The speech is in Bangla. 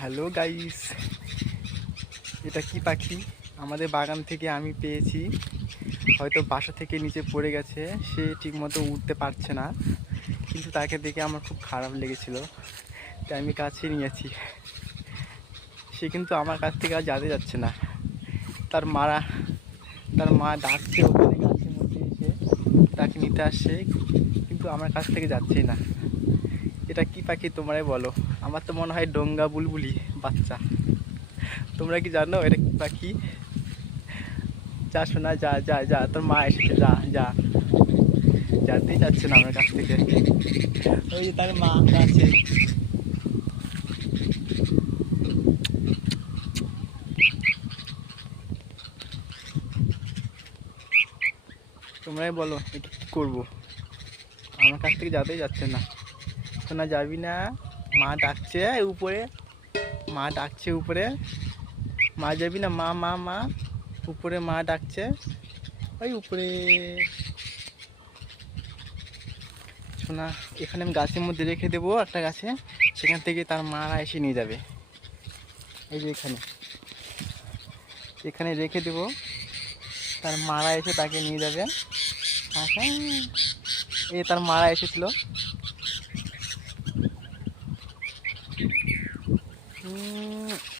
হ্যালো গাইস, এটা কি পাখি? আমাদের বাগান থেকে আমি পেয়েছি। হয়তো বাসা থেকে নিচে পড়ে গেছে, সে ঠিকমতো উঠতে পারছে না, কিন্তু তাকে দেখে আমার খুব খারাপ লেগেছিল, তাই আমি কাছে নিয়েছি। সে কিন্তু আমার কাছ থেকে আর যেতে যাচ্ছে না। তার মারা তার মা ডাকছে ওখানে গাছের মধ্যে এসে, তাকে নিতে আসছে, কিন্তু আমার কাছ থেকে যাচ্ছেই না। এটা কি পাখি তোমরাই বলো? আমার তো মনে হয় ডোঙ্গা বুলবুলি বাচ্চা। তোমরা কি জানো এটা কি পাখি? যা শোনা, যা যা যা, তোর মা এসেছে, যা যা। যেতেই যাচ্ছে না আমার কাছ থেকে। ওই যে তার মা আছে। তোমরাই বলো এটা কি করবো? আমার কাছ থেকে যেতেই যাচ্ছে না। শোনা, যাবি না? মা ডাকছে উপরে, মা ডাকছে উপরে। মা যাবি না? মা মা মা উপরে মা ডাকছে, ওই উপরে। শোনা, এখানে আমি গাছের মধ্যে রেখে দেবো একটা গাছে, সেখান থেকে তার মারা এসে নিয়ে যাবে। এই যে এখানে এখানে রেখে দেবো, তার মারা এসে তাকে নিয়ে যাবে। আচ্ছা, এই তার মারা এসেছিল।